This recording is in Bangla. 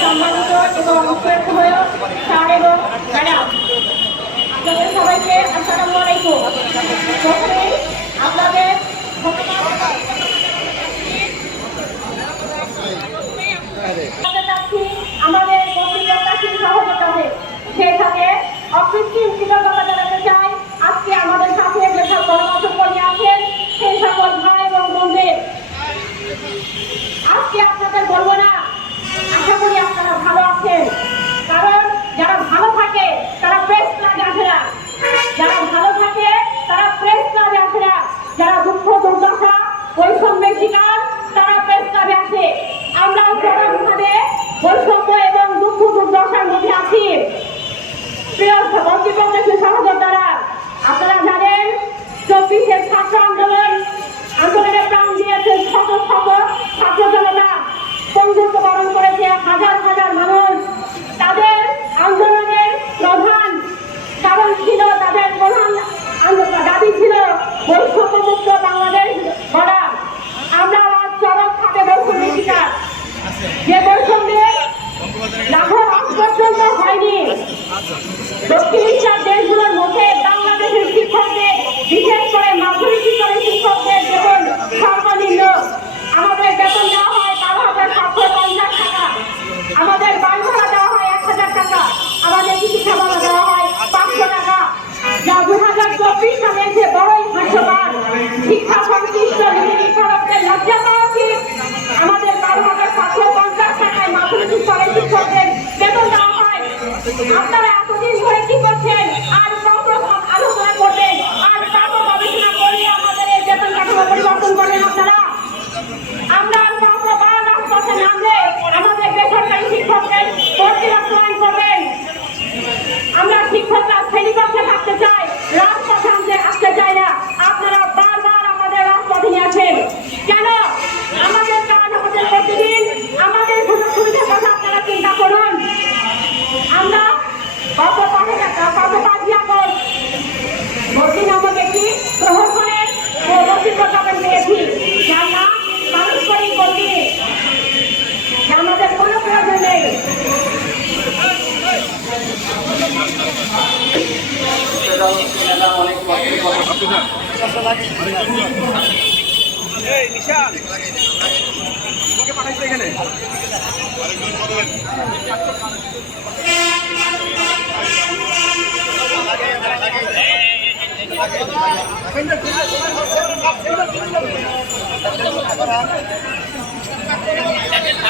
সম্মানিত এবং আপনাদের সবাইকে আসসালামু আলাইকুম প্রথমেই আপনাদের আমাদের গভীরতাশীল সহযোগিতাতে সেই অকৃত্রিম কৃতজ্ঞতা প্রিয় বন্ধুবন্ধু সহযোদ্ধারা আপনারা জানেন চব্বিশের ছাত্র আন্দোলন আন্দোলনে প্রাণ দিয়েছে শত শত ছাত্র জনতা। বন্ধুত্ব বরণ করেছে হাজার হাজার মানুষ। তাদের আন্দোলনের প্রধান কারণ ছিল তাদের প্রধান দাবি ছিল বৈষম্যমুক্ত বাংলাদেশ গড়া। আমরা আজ চরম খাতে বৈষম্য শিকার। যে বৈষম্যের আজ পর্যন্ত হয়নি। শিক্ষা নীতি নির্ধারকদের লজ্জা পাওয়া উচিত আমাদের বারো হাজার সাতশো পঞ্চাশ টাকায় মাধ্যমিক স্তরের শিক্ষকদের বেতন দেওয়া হয় আপনারা এতদিন ধরে কি করছেন? আর কত আলোচনা করবেন আর কত গবেষণা করে আমাদের এই বেতন কাঠামো পরিবর্তন করবেন আপনারা আমরা আর কত বার রাজপথে নামলে আমাদের বেসরকারি শিক্ষকদের ভর্তি বাস্তবায়ন করবেন আমরা শিক্ষকরা শ্রেণীকক্ষে থাকতে চাই রাজপথে আনতে আসতে চাই না আপনারা বারবার আমাদের রাজপথে নিয়ে আসেন কেন আমাদের কাজ আমাদের প্রতিদিন আমাদের সুযোগ সুবিধার কথা আপনারা চিন্তা করুন আমরা গত পাঁচ গত পাঁচই আগস্ট ভর্তি নামক একটি প্রহসনের ভর্তির প্রজ্ঞাপন পেয়েছি। যার নাম পারস্পরিক ভর্তি যা আমাদের কোনো প্রয়োজন নেই। এই, নিশান। তোমাকে পাঠাইছে এখানে। Thank you.